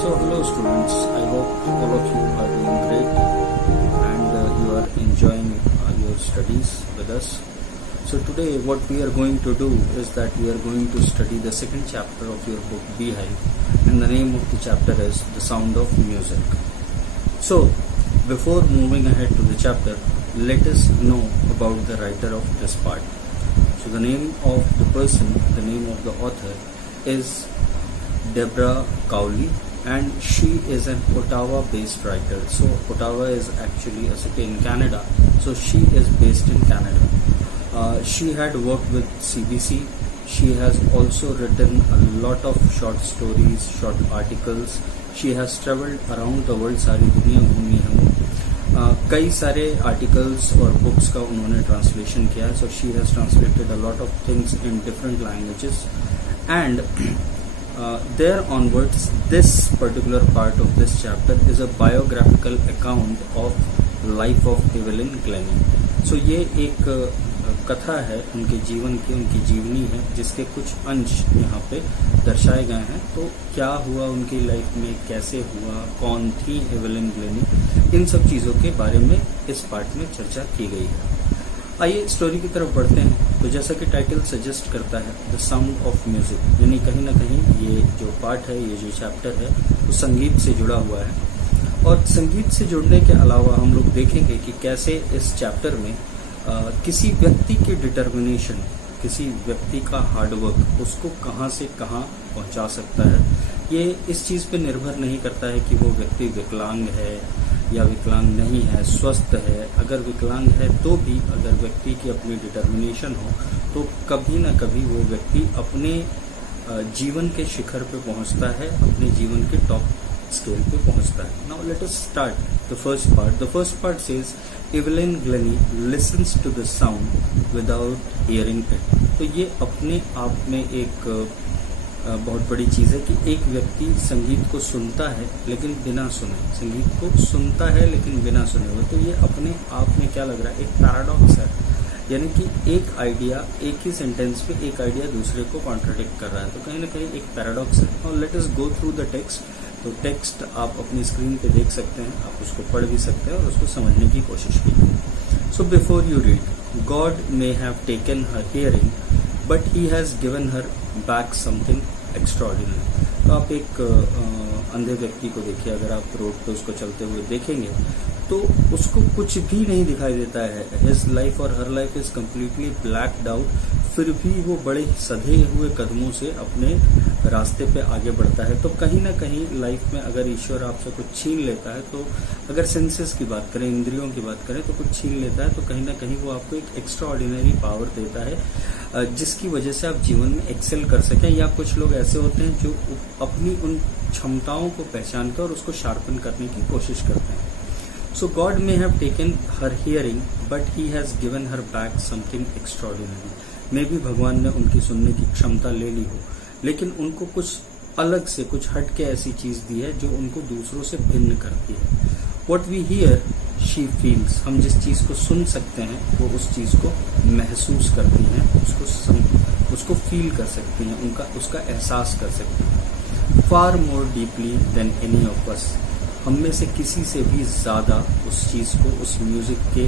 So hello students, I hope all of you are doing great and you are enjoying your studies with us. So today what we are going to do is that we are going to study the second chapter of your book Beehive, and the name of the chapter is The Sound of Music. So before moving ahead to the chapter, let us know about the writer of this part. So the name of the person, the name of the author is Deborah Cowley, and she is an Ottawa-based writer. So Ottawa is actually a city in Canada. So she is based in Canada. She had worked with CBC. She has also written a lot of short stories, short articles. She has traveled around the world. सारी दुनिया घूमी है वो. कई सारे articles और books का उन्होंने ट्रांसलेशन किया है. So she has translated a lot of things in different languages, and there onwards, this particular part of this chapter is a biographical account of life of Evelyn Glennie. So ये एक कथा है उनके जीवन की, उनकी जीवनी है जिसके कुछ अंश यहाँ पे दर्शाए गए हैं. तो क्या हुआ उनकी लाइफ में, कैसे हुआ, कौन थी एवेलिन ग्लेनी, इन सब चीजों के बारे में इस पार्ट में चर्चा की गई है. आइए स्टोरी की तरफ बढ़ते हैं. तो जैसा कि टाइटल सजेस्ट करता है, द साउंड ऑफ म्यूजिक, यानी कहीं ना कहीं ये जो पार्ट है, ये जो चैप्टर है, वो संगीत से जुड़ा हुआ है. और संगीत से जुड़ने के अलावा हम लोग देखेंगे कि कैसे इस चैप्टर में किसी व्यक्ति की डिटर्मिनेशन, किसी व्यक्ति का हार्डवर्क उसको कहाँ से कहाँ पहुँचा सकता है. ये इस चीज़ पे निर्भर नहीं करता है कि वो व्यक्ति विकलांग है या विकलांग नहीं है, स्वस्थ है. अगर विकलांग है तो भी अगर व्यक्ति की अपनी डिटर्मिनेशन हो तो कभी ना कभी वो व्यक्ति अपने जीवन के शिखर पे पहुंचता है, अपने जीवन के टॉप स्केल पे पहुंचता है. Now let us start the first part. The first part says Evelyn Glennie listens to the sound without hearing it. तो ये अपने आप में एक बहुत बड़ी चीज है कि एक व्यक्ति संगीत को सुनता है लेकिन बिना सुने, संगीत को सुनता है लेकिन बिना सुने हुए. तो ये अपने आप में क्या लग रहा है, एक पैराडॉक्स है. यानी कि एक आइडिया, एक ही सेंटेंस पे एक आइडिया दूसरे को कॉन्ट्राडिक्ट कर रहा है. तो कहीं ना कहीं एक पैराडॉक्स है. और let us go through the text. तो टेक्स्ट आप अपनी स्क्रीन पे देख सकते हैं, आप उसको पढ़ भी सकते हैं और उसको समझने की कोशिश कीजिए. So before you read, God may have taken her hearing but he has given her back something extraordinary. तो आप एक अंधे व्यक्ति को देखिए, अगर आप रोड पे उसको चलते हुए देखेंगे तो उसको कुछ भी नहीं दिखाई देता है. हिज लाइफ और हर life is completely blacked out, फिर भी वो बड़े सधे हुए कदमों से अपने रास्ते पे आगे बढ़ता है. तो कहीं ना कहीं लाइफ में अगर ईश्वर आपसे कुछ छीन लेता है, तो अगर सेंसेस की बात करें, इंद्रियों की बात करें, तो कुछ छीन लेता है, तो कहीं ना कहीं वो आपको एक एक्स्ट्रा ऑर्डिनरी पावर देता है जिसकी वजह से आप जीवन में एक्सेल कर सकें. या कुछ लोग ऐसे होते हैं जो अपनी उन क्षमताओं को पहचानकर और उसको शार्पन करने की कोशिश करते हैं. So God may have taken her hearing, but He has given her back something extraordinary. मे भी भगवान ने उनकी सुनने की क्षमता ले ली हो, लेकिन उनको कुछ अलग से, कुछ हटके ऐसी चीज दी है जो उनको दूसरों से भिन्न करती है. What we hear, she feels. हम जिस चीज को सुन सकते हैं वो उस चीज को महसूस करती हैं, उसको फील कर सकती हैं, उसका एहसास कर सकती हैं. Far more deeply than any of us. हम में से किसी से भी ज्यादा उस चीज को, उस म्यूजिक के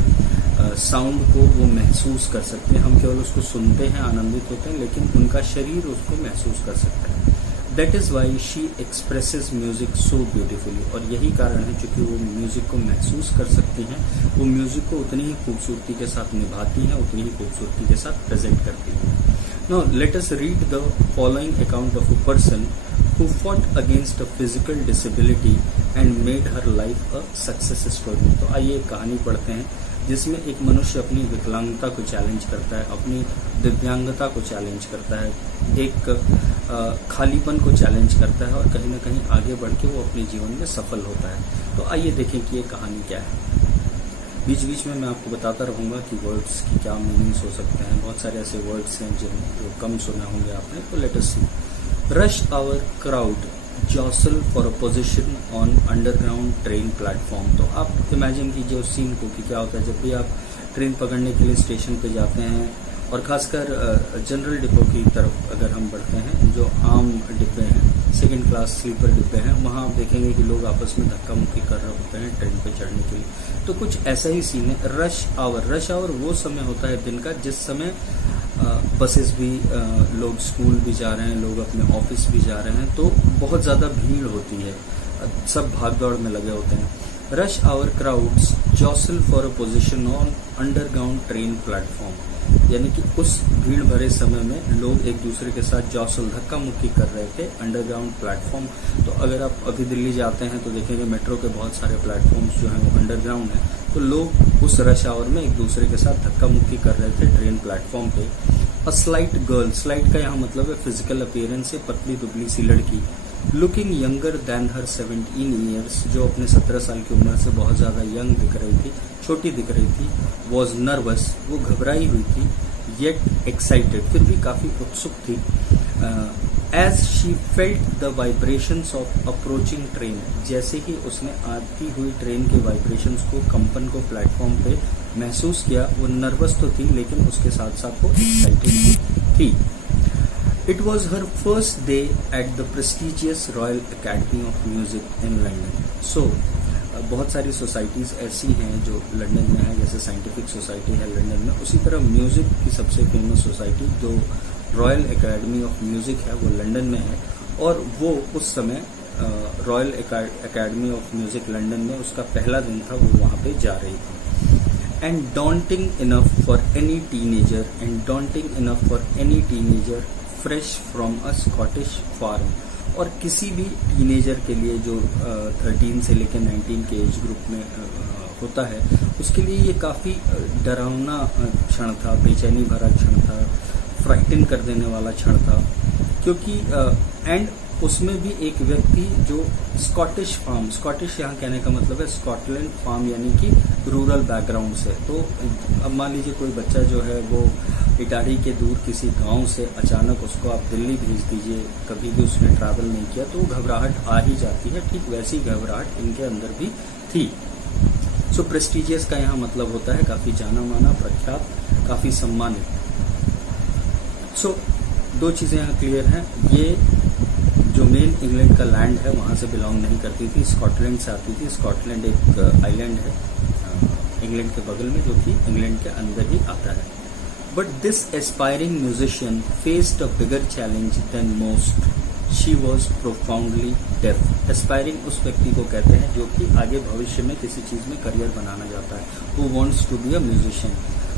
साउंड को वो महसूस कर सकते हैं. हम केवल उसको सुनते हैं, आनंदित होते हैं, लेकिन उनका शरीर उसको महसूस कर सकता है. That is why she expresses music so beautifully. और यही कारण है क्योंकि वो म्यूजिक को महसूस कर सकती हैं, वो म्यूजिक को उतनी ही खूबसूरती के साथ निभाती हैं, उतनी ही खूबसूरती के साथ प्रेजेंट करती हैं. Now let us read the following account of a person who fought against a physical disability and made her life a success story. तो आइए एक कहानी पढ़ते हैं जिसमें एक मनुष्य अपनी विकलांगता को चैलेंज करता है, अपनी दिव्यांगता को चैलेंज करता है, एक खालीपन को चैलेंज करता है और कहीं ना कहीं आगे बढ़ के वो अपने जीवन में सफल होता है. तो आइए देखें कि ये कहानी क्या है. बीच बीच में मैं आपको बताता रहूंगा कि वर्ड्स की क्या मीनिंग्स हो सकते हैं. बहुत सारे ऐसे वर्ड्स हैं जो कम सुने होंगे आपने. तो let us C. Rush hour crowd jostle for a position on underground train platform. तो आप इमेजिन कीजिए उस सीन को कि क्या होता है जब भी आप ट्रेन पकड़ने के लिए स्टेशन पे जाते हैं और खासकर जनरल डिपो की तरफ अगर हम बढ़ते हैं, जो आम डिब्बे हैं, सेकंड क्लास स्लीपर डिब्बे हैं, वहाँ आप देखेंगे कि लोग आपस में धक्का मुक्की कर रहे होते हैं ट्रेन पे चढ़ने के लिए। तो कुछ ऐसा ही सीन है। रश आवर वो समय होता है दिन का जिस समय बसेस भी, लोग स्कूल भी जा रहे हैं, लोग अपने ऑफिस भी जा रहे हैं, तो बहुत ज़्यादा भीड़ होती है, सब भाग दौड़ में लगे होते हैं। Rush hour crowds jostle for a position on underground train platform, यानी कि उस भीड़ भरे समय में लोग एक दूसरे के साथ जॉसल धक्का मुक्की कर रहे थे अंडरग्राउंड प्लेटफॉर्म। तो अगर आप अभी दिल्ली जाते हैं तो देखेंगे मेट्रो के बहुत सारे प्लेटफॉर्म्स जो हैं वो अंडरग्राउंड है, तो लोग उस रश आवर में एक दूसरे के साथ धक्का मुक्की कर रहे थे ट्रेन प्लेटफॉर्म पे। अ स्लाइट गर्ल, स्लाइट का यहाँ मतलब है फिजिकल अपीयरेंस से पतली दुबली सी लड़की, लुकिंग यंगर देन हर 17 ईयर्स, जो अपने 17 साल की उम्र से बहुत ज्यादा यंग दिख रही थी, छोटी दिख रही थी। वॉज नर्वस, वो घबराई हुई थी, येट एक्साइटेड, फिर भी काफी उत्सुक थी। As she felt the vibrations of approaching train, जैसे ही उसने आती हुई ट्रेन के वाइब्रेशंस को, कंपन को प्लेटफॉर्म पे महसूस किया, वो नर्वस तो थी लेकिन उसके साथ साथ वो एक्साइटेड थी। It was her first day at the prestigious Royal Academy of Music in London. So, बहुत सारी सोसाइटीज़ ऐसी हैं जो लंदन में है, जैसे साइंटिफिक सोसाइटी है लंदन में, उसी तरह म्यूज़िक की सबसे फेमस सोसाइटी जो रॉयल एकेडमी ऑफ म्यूज़िक है वो लंदन में है, और वो उस समय royal academy of music London में उसका पहला दिन था, वो वहाँ पे जा रही थी। And daunting enough for any teenager fresh from a Scottish farm, और किसी भी टीनेजर के लिए जो 13 से लेकर 19 के एज ग्रुप में होता है, उसके लिए ये काफ़ी डरावना क्षण था, बेचैनी भरा क्षण था, फ्राइटन कर देने वाला क्षण था, क्योंकि एंड उसमें भी एक व्यक्ति जो स्कॉटिश फार्म, स्कॉटिश यहाँ कहने का मतलब है स्कॉटलैंड फार्म, यानी कि रूरल बैकग्राउंड से। तो अब मान लीजिए कोई बच्चा जो है वो इटारी के दूर किसी गांव से अचानक उसको आप दिल्ली भेज दीजिए, कभी भी उसने ट्रैवल नहीं किया, तो घबराहट आ ही जाती है। ठीक वैसी घबराहट इनके अंदर भी थी। सो प्रेस्टिजियस का यहाँ मतलब होता है काफी जाना माना, प्रख्यात, काफी सम्मानित। सो दो चीजें यहाँ क्लियर हैं, ये जो मेन इंग्लैंड का लैंड है वहां से बिलोंग नहीं करती थी, स्कॉटलैंड से आती थी। स्कॉटलैंड एक आइलैंड है इंग्लैंड के बगल में, जो कि इंग्लैंड के अंदर ही आता है। But this aspiring musician faced a bigger challenge than most, she was profoundly deaf. Aspiring उस व्यक्ति को कहते हैं जो कि आगे भविष्य में किसी चीज में करियर बनाना चाहता है, वो wants to be a musician.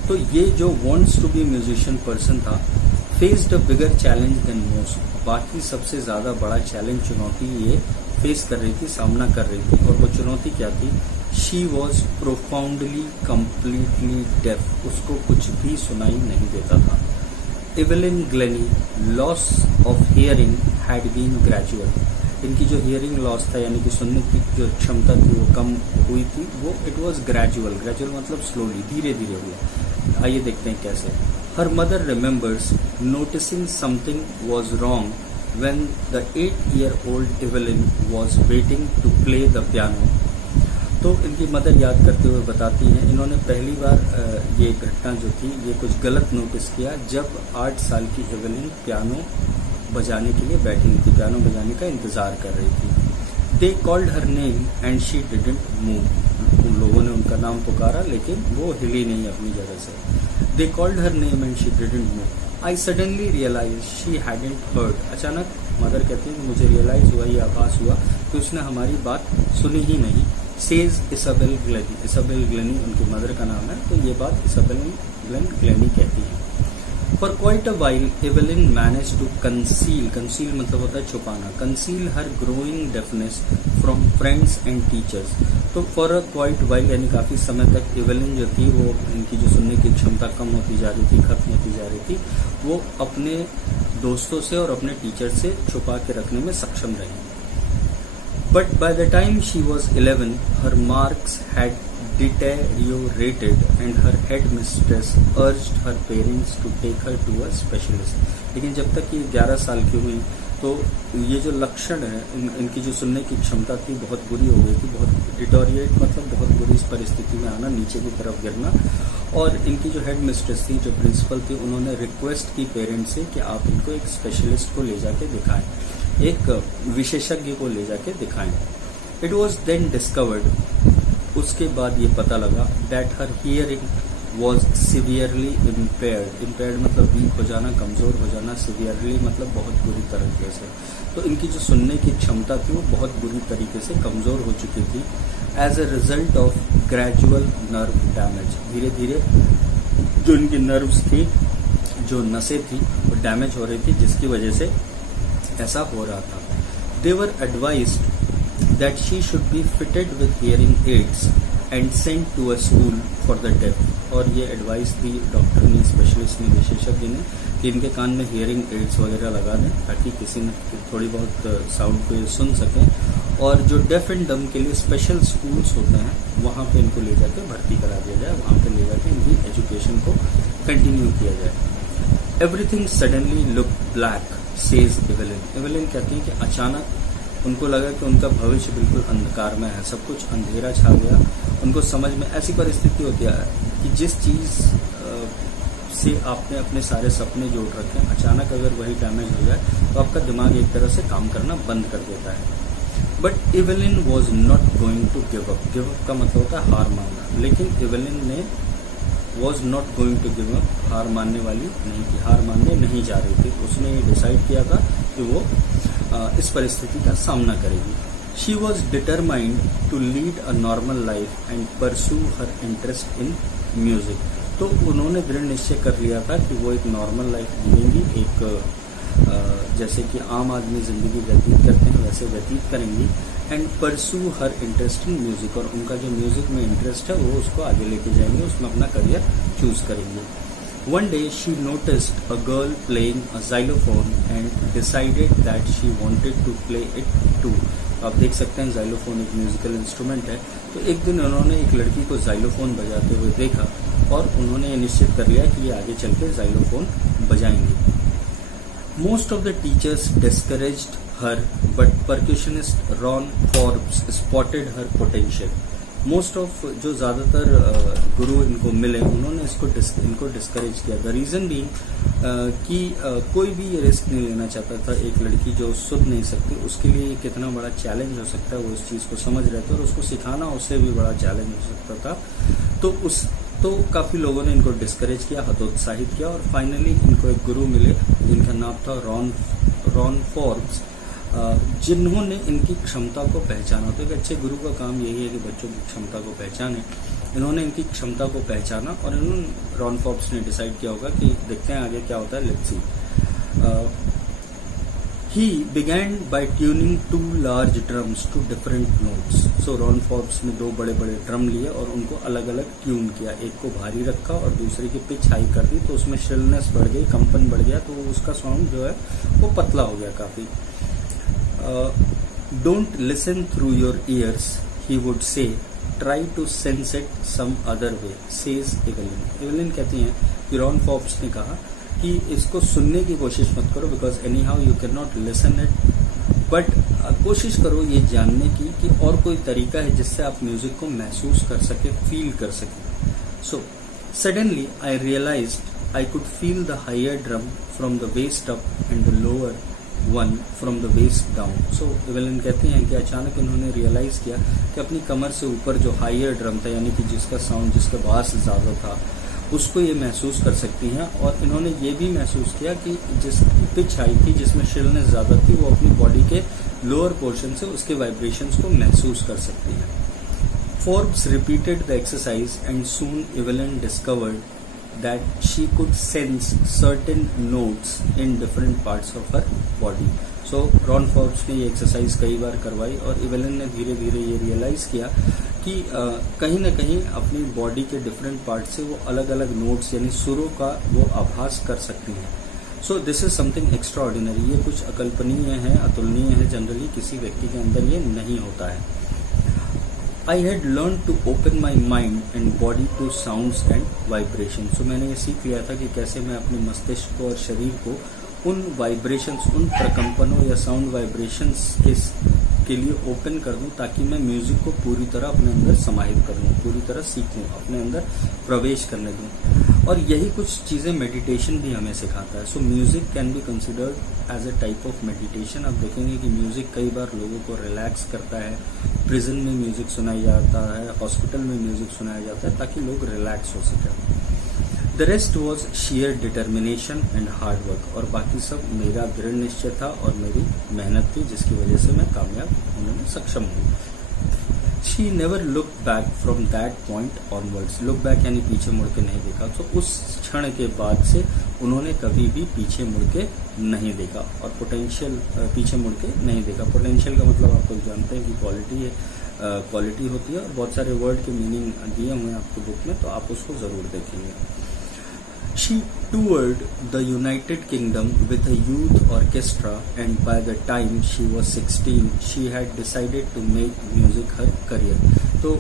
तो ये जो wants to be musician person था, faced a bigger challenge than most, बाकी सबसे ज्यादा बड़ा चैलेंज, चुनौती ये फेस कर रही थी, सामना कर रही थी। और वो चुनौती क्या थी? She was profoundly completely deaf, उसको कुछ भी सुनाई नहीं देता था। Evelyn Glennie loss of hearing had been gradual, इनकी जो हियरिंग लॉस था यानी कि सुनने की जो क्षमता थी वो कम हुई थी, वो इट वॉज ग्रेजुअल, ग्रेजुअल मतलब स्लोली, धीरे धीरे हुआ। आइए देखते हैं कैसे। Her mother remembers noticing something was wrong when the 8-year-old Evelyn was waiting to play the piano. तो इनकी मदर याद करते हुए बताती हैं, इन्होंने पहली बार ये घटना जो थी ये कुछ गलत नोटिस किया जब 8 साल की एवेलिन पियानो बजाने के लिए बैठी हुई थी, पियानो बजाने का इंतजार कर रही थी। दे called her name and she didn't move, उन लोगों ने उनका नाम पुकारा लेकिन वो हिली नहीं अपनी जगह से। They called her name and she didn't move. I suddenly realise she hadn't heard, अचानक मदर कहती है मुझे रियलाइज हुआ, ये आभास हुआ कि उसने हमारी बात सुनी ही नहीं। Says Isabel Glennie, Isabel Glennie उनकी मदर का नाम है, तो ये बात इसाबेल ग्लेनी कहती है। For quite a while Evelyn manage to conceal, conceal मतलब होता है छुपाना, conceal her growing deafness from friends and teachers. तो फॉर अ क्वाइट वाइल यानी काफी समय तक एवेलिन जो थी वो, इनकी जो सुनने की क्षमता कम होती जा रही थी, खत्म होती जा रही थी, वो अपने दोस्तों से और अपने टीचर से छुपा के रखने में सक्षम रही। But by the time she was 11, her marks had deteriorated and her headmistress urged her parents to take her to a specialist. लेकिन जब तक ये 11 साल की हुई तो ये जो लक्षण है इनकी जो सुनने की क्षमता थी बहुत बुरी हो गई थी, बहुत डिटोरिएट मतलब बहुत बुरी परिस्थिति में आना, नीचे की तरफ गिरना। और इनकी जो हेड मिस्ट्रेस थी, जो प्रिंसिपल थी, उन्होंने रिक्वेस्ट की पेरेंट्स से कि आप इनको एक स्पेशलिस्ट को ले जाके दिखाएं। एक विशेषज्ञ को ले जाके दिखाएं। इट वॉज देन डिस्कवर्ड, उसके बाद ये पता लगा that her hearing was severely impaired. Impaired मतलब वीक हो जाना, कमजोर हो जाना, सिवियरली मतलब बहुत बुरी तरीके से। तो इनकी जो सुनने की क्षमता थी वो बहुत बुरी तरीके से कमजोर हो चुकी थी as a result of gradual nerve damage. धीरे धीरे जो इनकी नर्व्स थी, जो नसें थी, वो डैमेज हो रही थी, जिसकी वजह से ऐसा हो रहा था। They were advised that she should be fitted with hearing aids and sent to a school for the deaf. और ये एडवाइस दी डॉक्टर ने, स्पेशलिस्ट ने, विशेषज्ञ ने, कि इनके कान में हियरिंग एड्स वगैरह लगा दें ताकि किसी ने थोड़ी बहुत साउंड को सुन सकें। और जो डेफ एंड डम के लिए स्पेशल स्कूल्स होते हैं वहाँ पे इनको ले जाके भर्ती करा दिया जाए, वहाँ पे ले जाके इनकी एजुकेशन को कंटिन्यू किया जाए। Everything suddenly look black says Evelyn. Evelyn कहती है कि अचानक उनको लगा कि उनका भविष्य बिल्कुल अंधकार में है, सब कुछ अंधेरा छा गया। उनको समझ में ऐसी परिस्थिति होती है कि जिस चीज से आपने अपने सारे सपने जोड़ रखे हैं, अचानक अगर वही डैमेज हो जाए तो आपका दिमाग एक तरह से काम करना बंद कर देता है। But Evelyn was not going to give up. Give up का मतलब होता है हार मानना, लेकिन एवेलिन ने was not going to give up, हार मानने वाली नहीं थी, हार मानने नहीं जा रही थी। उसने ये डिसाइड किया था कि वो इस परिस्थिति का सामना करेगी। She was determined to lead a normal life and pursue her interest in music. तो उन्होंने दृढ़ निश्चय कर लिया था कि वो एक नॉर्मल लाइफ जीएंगी, एक जैसे कि आम आदमी जिंदगी व्यतीत करते हैं वैसे व्यतीत करेंगी। And pursue her interest in music, और उनका जो म्यूजिक में इंटरेस्ट है वो उसको आगे लेके जाएंगे, उसमें अपना करियर चूज करेंगे। One day she noticed a girl playing a xylophone and decided that she wanted to play it too. आप देख सकते हैं xylophone एक म्यूजिकल इंस्ट्रूमेंट है। तो एक दिन उन्होंने एक लड़की को xylophone बजाते हुए देखा और उन्होंने ये निश्चित कर लिया कि ये आगे चल के xylophone बजाएंगी। Most of the teachers discouraged her, but percussionist Ron Forbes spotted her potential. Most of जो ज्यादातर गुरु इनको मिले उन्होंने इनको डिस्करेज किया। द रीजन भी कि कोई भी ये रिस्क नहीं लेना चाहता था। एक लड़की जो सुन नहीं सकती उसके लिए ये कितना बड़ा चैलेंज हो सकता है, वो इस चीज को समझ रहे थे और उसको सिखाना उससे भी बड़ा चैलेंज हो सकता था। तो काफी लोगों ने इनको डिस्करेज किया, हतोत्साहित किया और फाइनली इनको एक गुरु मिले जिनका नाम था रॉन फोर्ब्स, जिन्होंने इनकी क्षमता को पहचाना। तो एक अच्छे गुरु का काम यही है कि बच्चों की क्षमता को पहचाने। इन्होंने इनकी क्षमता को पहचाना और इन्होंने रॉन फोर्ब्स ने डिसाइड किया होगा कि देखते हैं आगे क्या होता है, let's see. He began by tuning 2 large drums to different notes. So Ron Forbes ने 2 बड़े बड़े ड्रम लिए और उनको अलग अलग ट्यून किया। एक को भारी रखा और दूसरे की पिच हाई कर दी, तो उसमें श्रिलनेस बढ़ गई, कंपन बढ़ गया, तो उसका साउंड जो है वो पतला हो गया काफी। Don't listen through your ears, he would say. Try to sense it some other way, says Evelyn. Evelyn कहती हैं कि रॉन फोर्ब्स ने कहा कि इसको सुनने की कोशिश मत करो, because any how you can not listen it, but कोशिश करो ये जानने की कि और कोई तरीका है जिससे आप म्यूजिक को महसूस कर सके, फील कर सके। So suddenly I realised I could feel the higher drum from the waist up and the lower one from the waist down. So Evelyn कहती हैं कि अचानक इन्होंने रियलाइज किया कि अपनी कमर से ऊपर जो हायर ड्रम था, यानी कि जिसका साउंड, जिसका बास ज्यादा था, उसको ये महसूस कर सकती हैं। और इन्होंने ये भी महसूस किया कि जिसकी पिच हाई थी, जिसमें श्रिलनेस ज्यादा थी, वो अपनी बॉडी के लोअर पोर्शन से उसके वाइब्रेशंस को महसूस कर सकती है। Forbes repeated the exercise and soon Evelyn discovered that she could sense certain notes in different parts of her body. So Ron Forbes ने ये एक्सरसाइज कई बार करवाई और एवेलिन ने धीरे धीरे ये रियलाइज किया कि कहीं ना कहीं अपनी बॉडी के डिफरेंट पार्ट से वो अलग अलग नोट्स यानी सुरों का वो आभास कर सकती हैं। सो this is something extra ordinary. ये कुछ अकल्पनीय है, अतुलनीय है, जनरली किसी व्यक्ति के अंदर ये नहीं होता है। I had learned to open my mind and body to sounds and vibrations. So मैंने ये सीख लिया था कि कैसे मैं अपने मस्तिष्क को और शरीर को उन वाइब्रेशंस, उन प्रकंपनों या साउंड वाइब्रेशंस के लिए ओपन कर दूं, ताकि मैं म्यूजिक को पूरी तरह अपने अंदर समाहित कर लूं, पूरी तरह सीखूं, अपने अंदर प्रवेश करने दूं। और यही कुछ चीज़ें मेडिटेशन भी हमें सिखाता है। So music can be considered as a type of meditation. आप देखेंगे कि म्यूज़िक कई बार लोगों को रिलैक्स करता है। प्रिजन में म्यूज़िक सुनाया जाता है, हॉस्पिटल में म्यूज़िक सुनाया जाता है ताकि लोग रिलैक्स हो सकें। The rest was share determination and hard work, और बाकी सब मेरा दृढ़ निश्चय था और मेरी मेहनत थी जिसकी वजह से मैं कामयाब होने में सक्षम हूँ। She never look back from that point onwards. Look back यानी पीछे मुड़ के नहीं देखा। तो उस क्षण के बाद से उन्होंने कभी भी पीछे मुड़ के नहीं देखा और पोटेंशियल पीछे मुड़ के नहीं देखा। पोटेंशियल का मतलब आप लोग जानते हैं कि क्वालिटी है, क्वालिटी होती है, और बहुत सारे वर्ड के मीनिंग दिए हुए हैं आपको बुक में, तो आप उसको जरूर देखेंगे। She toured the United Kingdom with a youth orchestra, and by the time she was 16, she had decided to make music her career. तो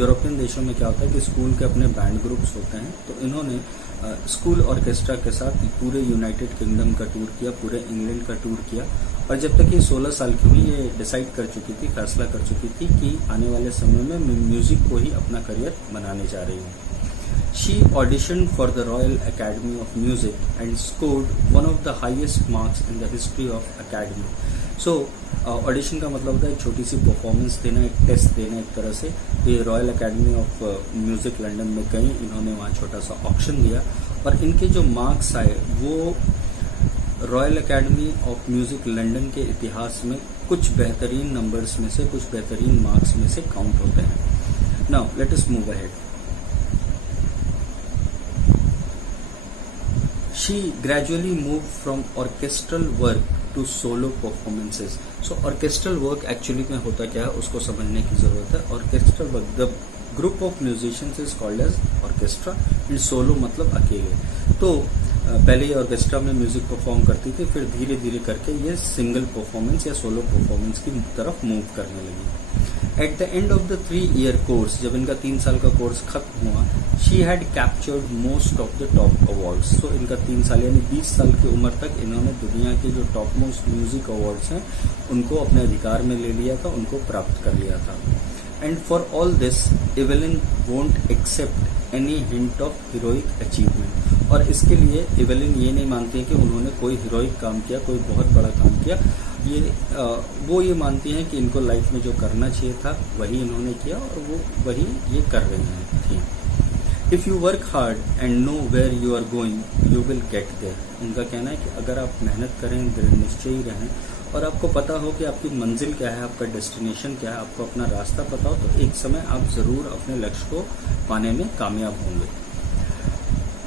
यूरोपियन देशों में क्या होता है कि स्कूल के अपने बैंड ग्रुप्स होते हैं, तो इन्होंने स्कूल ऑर्केस्ट्रा के साथ पूरे यूनाइटेड किंगडम का टूर किया, पूरे इंग्लैंड का टूर किया, और जब तक ये 16 साल की हुई ये डिसाइड कर चुकी थी, फैसला कर चुकी थी कि आने वाले समय में मैं म्यूजिक को ही अपना करियर बनाने जा रही हूँ। She auditioned for the Royal Academy of Music and scored one of the highest marks in the history of Academy. So audition का मतलब होता है छोटी सी परफॉर्मेंस देना, एक टेस्ट देना एक तरह से। ये royal academy of music London में गई, इन्होंने वहाँ छोटा सा ऑक्शन दिया और इनके जो मार्क्स आए वो royal academy of music London के इतिहास में कुछ बेहतरीन नंबर्स में से, कुछ बेहतरीन मार्क्स में से काउंट होते हैं। Now let us move ahead. She gradually moved from orchestral work to solo performances. So orchestral work actually में होता क्या है उसको समझने की जरूरत है। Orchestral work, the group of musicians is called as orchestra and solo मतलब अकेले। तो पहले ये ऑर्केस्ट्रा में म्यूजिक परफॉर्म करती थी, फिर धीरे धीरे करके ये सिंगल परफॉर्मेंस या सोलो परफॉर्मेंस की तरफ मूव करने लगी। At the end of the 3-year course, जब इनका 3 साल का कोर्स खत्म हुआ, she had captured most of the top awards. So इनका 3 साल यानी 20 साल की उम्र तक इन्होंने दुनिया के जो टॉप मोस्ट म्यूजिक अवार्ड्स हैं उनको अपने अधिकार में ले लिया था, उनको प्राप्त कर लिया था। And for all this Evelyn won't accept any hint of heroic achievement. और इसके लिए इवेलिन ये नहीं मानती है कि उन्होंने कोई हीरोइक काम किया, कोई बहुत बड़ा काम किया। वो ये मानती हैं कि इनको लाइफ में जो करना चाहिए था वही इन्होंने किया और वो वही ये कर रही थी। If you work hard and know where you are going you will get there. उनका कहना है कि अगर आप मेहनत करें, दृढ़ निश्चयी रहें और आपको पता हो कि आपकी मंजिल क्या है, आपका डेस्टिनेशन क्या है, आपको अपना रास्ता पता हो, तो एक समय आप जरूर अपने लक्ष्य को पाने में कामयाब होंगे।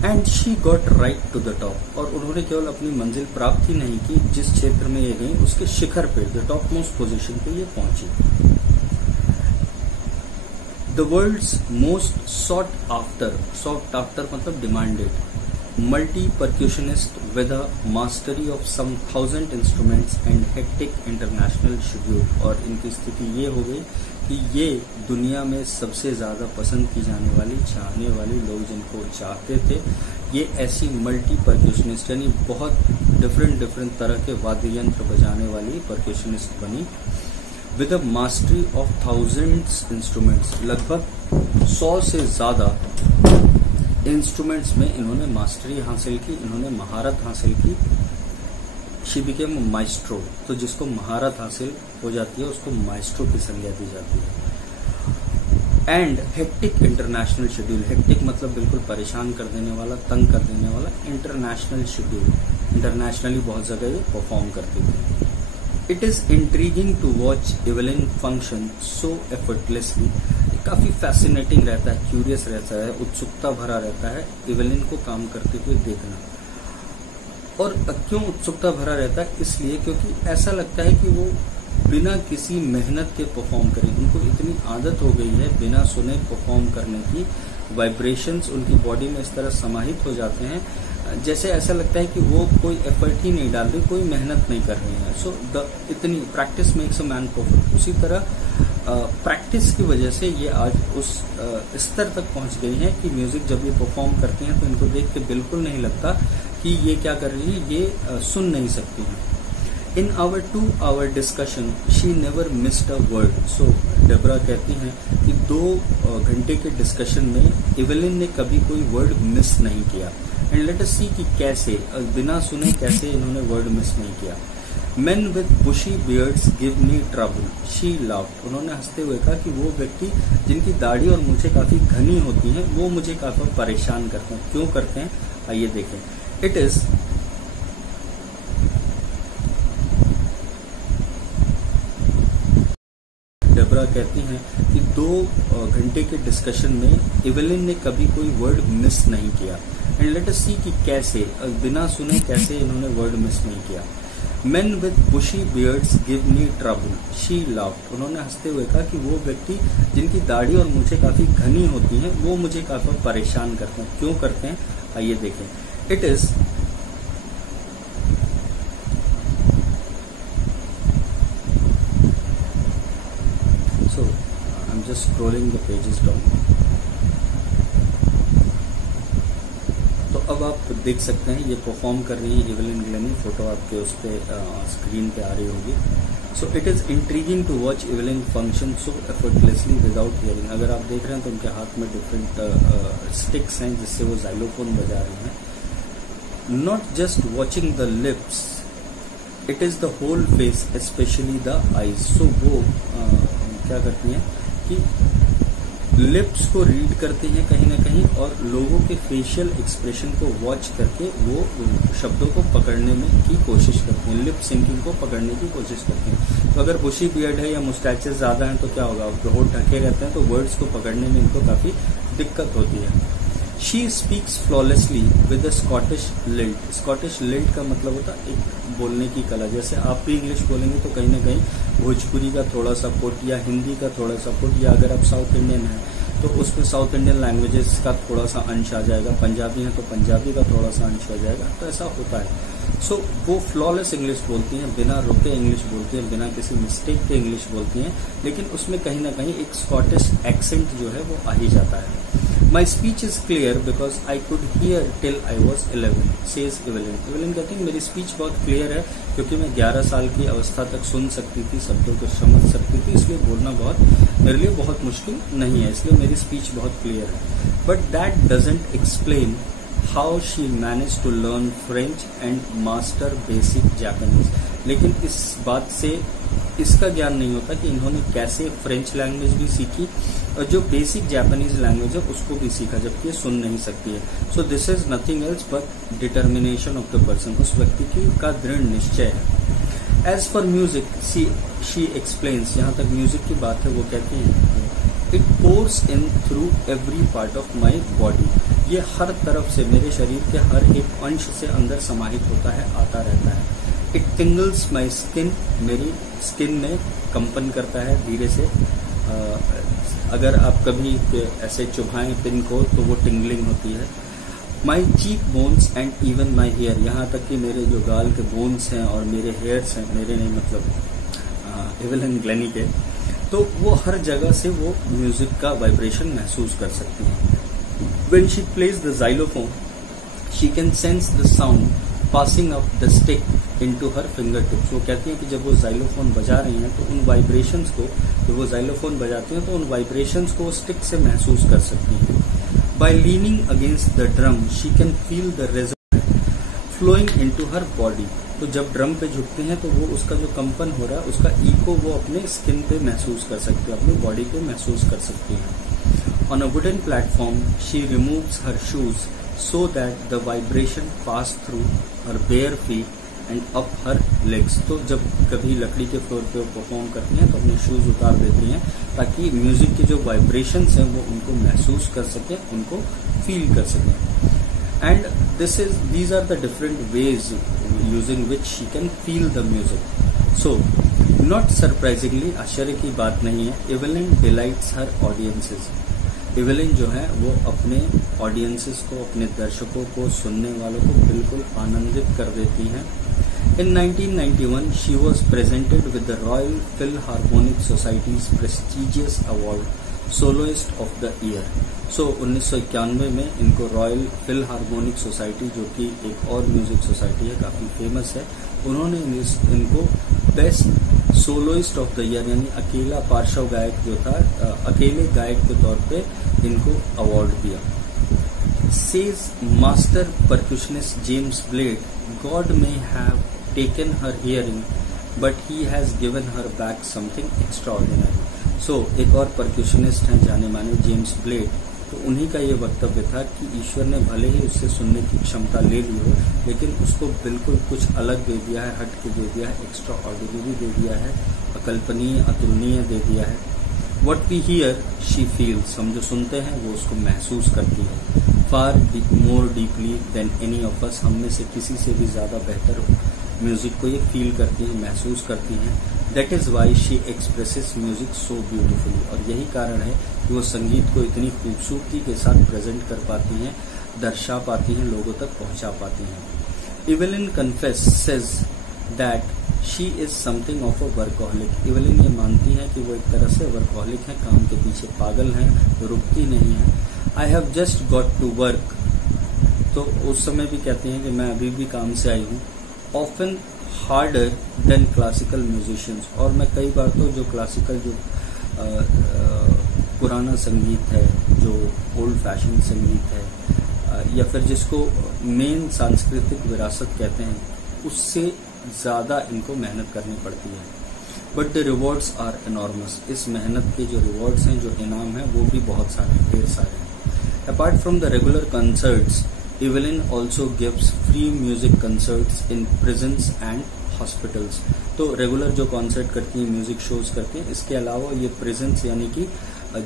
And she got right to the top. और उन्होंने केवल अपनी मंजिल प्राप्त ही नहीं की, जिस क्षेत्र में ये गई उसके शिखर पे, द टॉप मोस्ट पोजिशन पे ये पहुंची। The world's most sought after मतलब demanded multi percussionist with a mastery of some 1000 instruments and hectic international schedule. और इनकी स्थिति ये हो गई कि ये दुनिया में सबसे ज्यादा पसंद की जाने वाली, चाहने वाले लोग जिनको चाहते थे, ये ऐसी मल्टी परक्यूशनिस्ट यानी बहुत डिफरेंट तरह के वाद्य यंत्र बजाने वाली परक्यूशनिस्ट बनी। With a mastery of 1000 instruments, लगभग 100 से ज्यादा इंस्ट्रूमेंट्स में इन्होंने मास्टरी हासिल की, इन्होंने महारत हासिल की। She became maestro. तो जिसको महारत हासिल हो जाती है उसको माइस्ट्रो की संज्ञा दी जाती है। And hectic international schedule, hectic मतलब बिल्कुल परेशान कर देने वाला, तंग कर देने वाला। इंटरनेशनल शेड्यूल, इंटरनेशनली बहुत जगह ये परफॉर्म करती थी। It is intriguing to watch Evelyn function so effortlessly. काफी फैसिनेटिंग रहता है, क्यूरियस रहता है, उत्सुकता भरा रहता है इवेलिन को काम करते हुए देखना। और क्यों उत्सुकता भरा रहता है? इसलिए क्योंकि ऐसा लगता है कि वो बिना किसी मेहनत के परफॉर्म करें। उनको इतनी आदत हो गई है बिना सुने परफॉर्म करने की, वाइब्रेशंस उनकी बॉडी में इस तरह समाहित हो जाते हैं जैसे ऐसा लगता है कि वो कोई एफर्ट ही नहीं डाल रही, कोई मेहनत नहीं कर रही है। सो इतनी practice makes a man perfect. उसी तरह प्रैक्टिस की वजह से ये आज उस स्तर तक पहुंच गई हैं कि म्यूजिक जब ये परफॉर्म करती हैं तो इनको देख के बिल्कुल नहीं लगता कि ये क्या कर रही है, ये सुन नहीं सकती हैं। In our 2-hour discussion, she never missed a word. So, Debra कहती हैं कि 2 घंटे के डिस्कशन में इवेलिन ने कभी कोई वर्ड मिस नहीं किया. एंड लेट अस सी कि कैसे, बिना सुने कैसे इन्होंने वर्ड मिस नहीं किया. Men with bushy beards give me trouble. She laughed. उन्होंने हंसते हुए कहा कि वो व्यक्ति जिनकी दाढ़ी और मूछें काफी घनी होती हैं, वो मुझे काफी परेशान करते हैं. क्यों करते हैं, आइए देखें. It is डेबरा कहती हैं कि 2 घंटे के डिस्कशन में इवेलिन ने कभी कोई वर्ड मिस नहीं किया. एंड लेट अस सी कि कैसे, बिना सुने कैसे इन्होंने वर्ड मिस नहीं किया. Men with bushy beards give me trouble. She laughed. उन्होंने हंसते हुए कहा कि वो व्यक्ति जिनकी दाढ़ी और मूछें काफी घनी होती हैं, वो मुझे काफी परेशान करते हैं. क्यों करते हैं, आइए देखें. It is just scrolling the pages down. तो अब आप देख सकते हैं ये परफॉर्म कर रही हैं इवेलिन ग्लेनी. फोटो आपके उस पे स्क्रीन पे आ रही होगी. So it is intriguing to watch Evelyn function so effortlessly without hearing. अगर आप देख रहे हैं तो उनके हाथ में डिफरेंट स्टिक्स हैं जिससे वो जाइलोफोन बजा रही हैं. Not just watching the lips, it is the whole face, specially the eyes. So वो क्या करती हैं कि लिप्स को रीड करते हैं कहीं ना कहीं और लोगों के फेशियल एक्सप्रेशन को वॉच करके वो शब्दों को पकड़ने में की कोशिश करते हैं, लिप सिंकिंग को पकड़ने की कोशिश करते हैं. तो अगर बुशी बियर्ड है या मुस्टैचेस ज्यादा हैं तो क्या होगा, होठ ढके रहते हैं तो वर्ड्स को पकड़ने में इनको काफी दिक्कत होती है. She speaks flawlessly with a Scottish lilt. Scottish lilt का मतलब होता है एक बोलने की कला. जैसे आप भी इंग्लिश बोलेंगे तो कहीं ना कहीं भोजपुरी का थोड़ा सा पुट या हिंदी का थोड़ा सा पुट, या अगर आप साउथ इंडियन हैं तो उसमें साउथ इंडियन लैंग्वेजेस का थोड़ा सा अंश आ जाएगा. पंजाबी हैं तो पंजाबी का थोड़ा सा अंश आ जाएगा. तो ऐसा होता है. सो वो फ्लॉलेस इंग्लिश बोलती हैं, बिना रुके इंग्लिश बोलती हैं, बिना किसी मिस्टेक के इंग्लिश बोलती हैं, लेकिन उसमें कहीं ना कहीं एक स्कॉटिश एक्सेंट जो है वो आ ही जाता है. My speech is clear because I could hear till I was 11, says Evelyn. Evelyn कहती है मेरी स्पीच बहुत क्लियर है क्योंकि मैं 11 साल की अवस्था तक सुन सकती थी, शब्दों को समझ सकती थी, इसलिए बोलना मेरे लिए बहुत मुश्किल नहीं है, इसलिए मेरी स्पीच बहुत क्लियर है. But that doesn't explain how she manage to learn French and master basic Japanese. लेकिन इस बात से इसका ज्ञान नहीं होता कि इन्होंने कैसे फ्रेंच लैंग्वेज भी सीखी और जो बेसिक जापानीज लैंग्वेज है उसको भी सीखा, जबकि ये सुन नहीं सकती है. So this is nothing else but determination of the person. उस व्यक्ति की का दृढ़ निश्चय है. As for music she explains. जहां तक म्यूजिक की बात है वो कहती हैं it pours in through every part of my body. ये हर तरफ से, मेरे शरीर के हर एक अंश से अंदर समाहित होता है, आता रहता है. It टिंगल्स my skin. मेरी स्किन में कंपन करता है धीरे से. अगर आप कभी ऐसे चुभाएं पिन को तो वो टिंगलिंग होती है. My cheek bones and even my hair. यहाँ तक कि मेरे जो गाल के बोन्स हैं और मेरे हेयर्स हैं, मेरे नहीं मतलब इवेलिन ग्लेनी के, तो वो हर जगह से वो म्यूजिक का वाइब्रेशन महसूस कर सकती हैं. When she plays the xylophone, she can sense the sound passing up the stick into her fingertips. वो कहती हैं कि जब वो xylophone बजा रही हैं तो उन वाइब्रेशंस को, जब वो xylophone बजाती हैं तो उन वाइब्रेशंस को स्टिक से महसूस कर सकती हैं. By leaning against the drum, she can feel the resonance flowing into her body. तो जब ड्रम पे झुकते हैं तो वो उसका जो कंपन हो रहा है उसका इको वो अपने स्किन पे महसूस कर सकते हैं, अपनी बॉडी पे महसूस कर सकती हैं. On a wooden platform, she removes her shoes so that the vibration pass through her bare feet and up her legs. तो जब कभी लकड़ी के फ्लोर पे परफॉर्म करती हैं तो अपने शूज उतार देती हैं ताकि म्यूजिक के जो वाइब्रेशंस हैं वो उनको महसूस कर सकें, उनको फील कर सकें. And these are the different ways using which she can feel the music. So, not surprisingly, आश्चर्य की बात नहीं है, Evelyn delights her audiences. इवेलिन जो है वो अपने ऑडियंसेस को, अपने दर्शकों को, सुनने वालों को बिल्कुल आनंदित कर देती हैं. In 1991 she was presented with the Royal Philharmonic Society's prestigious award soloist of the year. So 1991 में इनको रॉयल फिलहार्मोनिक सोसाइटी, जो कि एक और म्यूजिक सोसाइटी है, काफी फेमस है, उन्होंने इनको best soloist of the year यानी अकेला पार्श्व गायक जो था, अकेले गायक के तौर पे इनको अवार्ड दिया। Says master percussionist James Blade, God may have taken her hearing, but he has given her back something extraordinary. So एक और परक्यूशनिस्ट हैं जाने माने जेम्स ब्लेड, तो उन्हीं का ये वक्तव्य था कि ईश्वर ने भले ही उससे सुनने की क्षमता ले ली हो, लेकिन उसको बिल्कुल कुछ अलग दे दिया है, हट के दे दिया है, एक्स्ट्रा ऑर्डिनरी दे दिया है, अकल्पनीय अतुलनीय दे दिया है। What we hear she feels, हम जो सुनते हैं वो उसको महसूस करती है। Far more deeply than any of us, हम में से किसी से भी ज्यादा बेहतर म्यूजिक को ये फील करती हैं, महसूस करती हैं। That is why she expresses music so beautifully, और यही कारण है कि वो संगीत को इतनी खूबसूरती के साथ प्रेजेंट कर पाती हैं, दर्शा पाती हैं, लोगों तक पहुंचा पाती हैं। Evelyn confesses that she is something of a workaholic. Evelyn ये मानती है कि वो एक तरह से वर्कहॉलिक है, काम के पीछे पागल हैं, रुकती नहीं है। I have just got to work, तो उस समय भी कहती हैं कि मैं अभी भी काम से आई हूँ। Often harder than classical musicians, और मैं कई बार तो जो क्लासिकल जो पुराना संगीत है, जो ओल्ड फैशन संगीत है, या फिर जिसको मेन सांस्कृतिक विरासत कहते हैं, उससे ज्यादा इनको मेहनत करनी पड़ती है। But the rewards are enormous, इस मेहनत के जो रिवॉर्ड्स हैं, जो इनाम है, वो भी बहुत सारे, ढेर सारे हैं। Apart from the regular concerts, Evelyn also gives free music concerts in prisons and hospitals. तो रेगुलर जो कॉन्सर्ट करती हैं, म्यूजिक शोज करती हैं, इसके अलावा ये प्रिजन्स यानी कि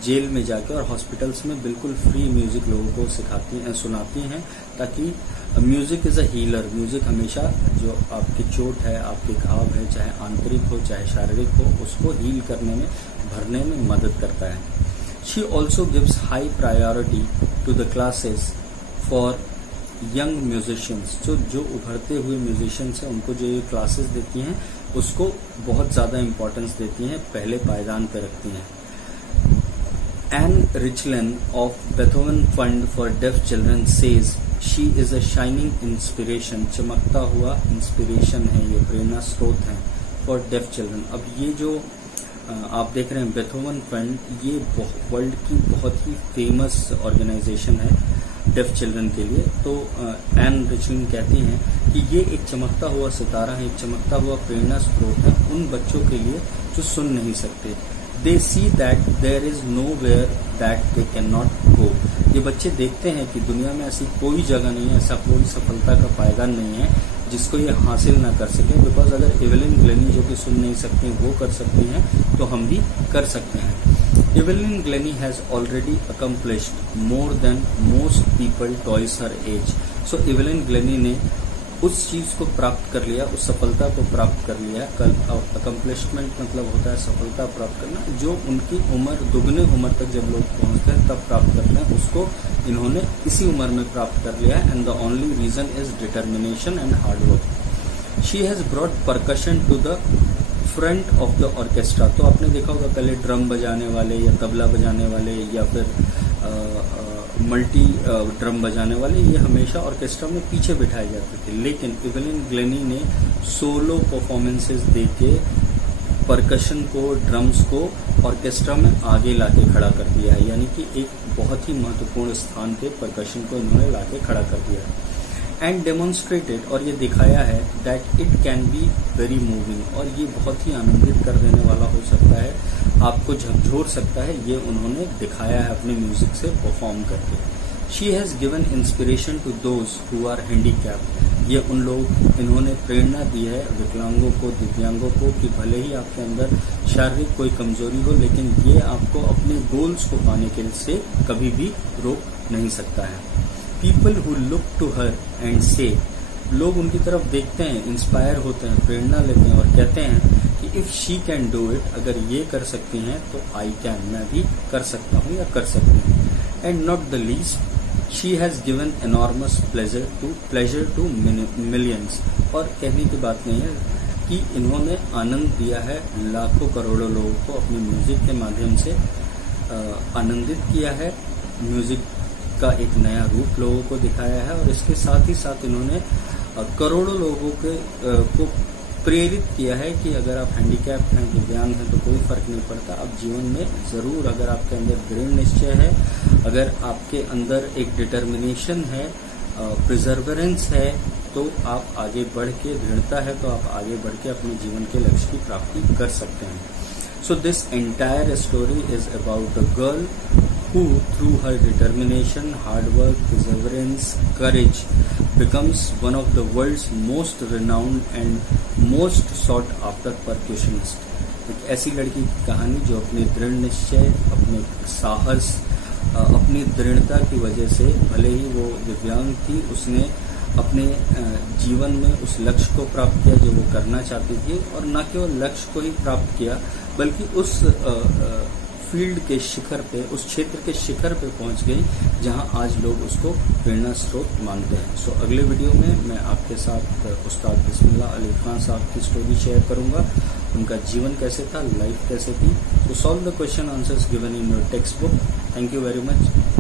जेल में जाकर और हॉस्पिटल्स में बिल्कुल फ्री म्यूजिक लोगों को सिखाती हैं, सुनाती हैं, ताकि music is a healer. Music हमेशा जो आपकी चोट है, आपके घाव है, चाहे आंतरिक हो चाहे शारीरिक हो, उसको हील करने में, भरने में मदद करता है। She also gives high priority to the classes for young musicians. जो उभरते हुए म्यूजिशियंस हैं, उनको जो ये क्लासेस देती हैं, उसको बहुत ज्यादा इम्पोर्टेंस देती हैं, पहले पायदान पे रखती हैं। Anne Richland of Beethoven Fund for Deaf Children says she is a shining inspiration. चमकता हुआ इंस्पिरेशन है, ये प्रेरणा स्रोत है for deaf children. अब ये जो आप देख रहे हैं बेथोवन फंड, ये वर्ल्ड की बहुत ही फेमस ऑर्गेनाइजेशन है डेफ चिल्ड्रन के लिए। तो एन रिचलिन कहती हैं कि ये एक चमकता हुआ सितारा है, एक चमकता हुआ प्रेरणा स्रोत है उन बच्चों के लिए जो सुन नहीं सकते। They see that there is nowhere that they cannot go. ये बच्चे देखते हैं कि दुनिया में ऐसी कोई जगह नहीं है, ऐसा कोई सफलता का पायदान नहीं है जिसको ये हासिल ना कर सके। बिकॉज अगर एवेलिन ग्लेनी जो कि सुन नहीं सकती वो कर सकती हैं, तो हम भी कर सकते हैं। Evelyn Glennie has already accomplished more than most people twice her age. So Evelyn Glennie ने उस चीज को प्राप्त कर लिया, उस सफलता को प्राप्त कर लिया। कल अकम्प्लिशमेंट मतलब होता है सफलता प्राप्त करना, जो उनकी उम्र, दुगने उम्र तक जब लोग पहुंचते हैं तब प्राप्त करते हैं, उसको इन्होंने इसी उम्र में प्राप्त कर लिया है। And the only reason is determination and hard work. She has brought percussion to the front of the orchestra. तो आपने देखा होगा पहले ड्रम बजाने वाले या तबला बजाने वाले या फिर मल्टी ड्रम बजाने वाले, ये हमेशा ऑर्केस्ट्रा में पीछे बिठाए जाते थे। लेकिन एवेलिन ग्लेनी ने सोलो परफॉर्मेंसेस देके परकशन को, ड्रम्स को ऑर्केस्ट्रा में आगे लाके खड़ा कर दिया है। यानी कि एक बहुत ही महत्वपूर्ण स्थान पे परकशन को इन्होंने लाके खड़ा कर दिया है। एंड डेमोन्स्ट्रेटेड, और ये दिखाया है that it can be very moving, और ये बहुत ही आनंदित कर देने वाला हो सकता है, आपको झकझोर सकता है। ये उन्होंने दिखाया है अपने म्यूजिक से परफॉर्म करके। She has given inspiration to those who are handicapped. ये उन लोग, इन्होंने प्रेरणा दी है विकलांगों को, दिव्यांगों को, कि भले ही आपके अंदर शारीरिक कोई कमजोरी हो, लेकिन ये आपको अपने गोल्स को पाने के से कभी भी रोक नहीं सकता है। People who look to her and से, लोग उनकी तरफ देखते हैं, इंस्पायर होते हैं, प्रेरणा लेते हैं और कहते हैं कि if she can do it, अगर ये कर सकती हैं तो आई कैन, मैं भी कर सकता हूँ या कर सकती हूँ। And not the least, she has given enormous pleasure to millions. और कहने की बात नहीं है कि इन्होंने आनंद दिया है लाखों करोड़ों लोगों को, अपने म्यूजिक के माध्यम से आनंदित किया है, म्यूजिक का एक नया रूप लोगों को दिखाया है। और इसके साथ ही साथ इन्होंने करोड़ों लोगों को प्रेरित किया है कि अगर आप हैंडीकैप हैं, दिव्यांग हैं, तो कोई फर्क नहीं पड़ता, आप जीवन में जरूर, अगर आपके अंदर दृढ़ निश्चय है, अगर आपके अंदर एक डिटर्मिनेशन है, प्रिजर्वेरेंस है, तो आप आगे बढ़ के, दृढ़ता है तो आप आगे बढ़ के अपने जीवन के लक्ष्य की प्राप्ति कर सकते हैं. So this entire story is about a girl who, through her determination, hard work, perseverance, courage, becomes one of the world's most renowned and most sought after percussionist. एक ऐसी लड़की की कहानी जो अपने दृढ़ निश्चय, अपने साहस, अपनी दृढ़ता की वजह से, भले ही वो दिव्यांग थी, उसने अपने जीवन में उस लक्ष्य को प्राप्त किया जो वो करना चाहती थी, और न केवल लक्ष्य को ही प्राप्त किया बल्कि उस फील्ड के शिखर पे, उस क्षेत्र के शिखर पे पहुंच गई जहां आज लोग उसको प्रेरणा स्रोत मानते हैं. सो अगले वीडियो में मैं आपके साथ उस्ताद बिस्मिल्लाह अली खान साहब की स्टोरी शेयर करूंगा. उनका जीवन कैसे था, लाइफ कैसे थी. सो solve the question answers given in your text book. Thank you very much.